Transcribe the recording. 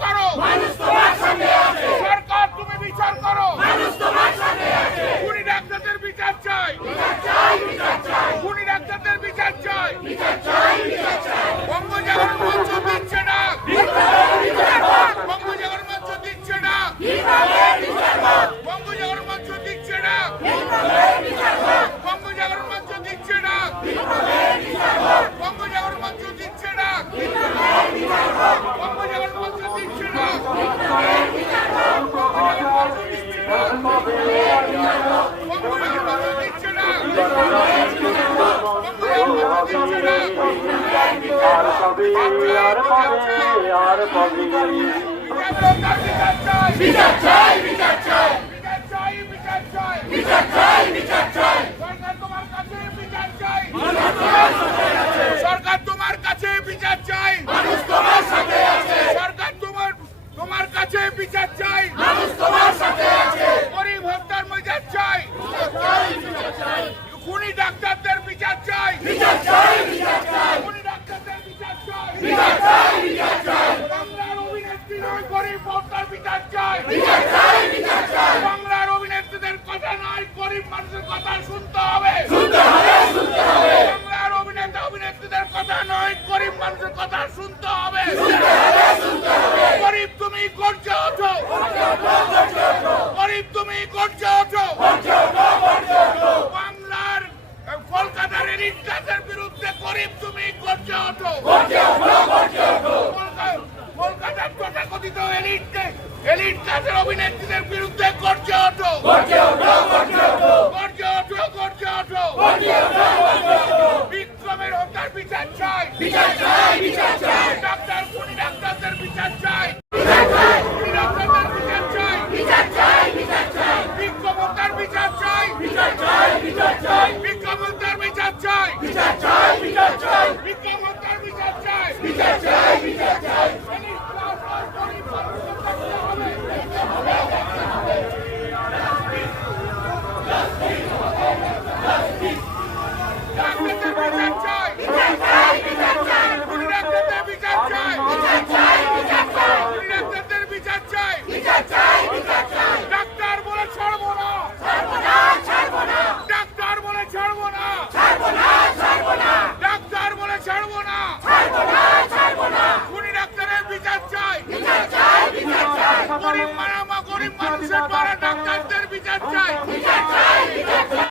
¡Bárbaro! কবি আর কবে আর কবি বিচার চাই ফিট কাজের অভিনেত্রীদের বিরুদ্ধে করছে অটো করছে অটো করছে অটো করছে অটো করছে অটো করছে অটো বিক্রমের হত্যার বিচার চাই। বিচার চাই বিচার চাই। গরিব মারা গরিব মানুষের ডাক্তারদের বিচার চাই।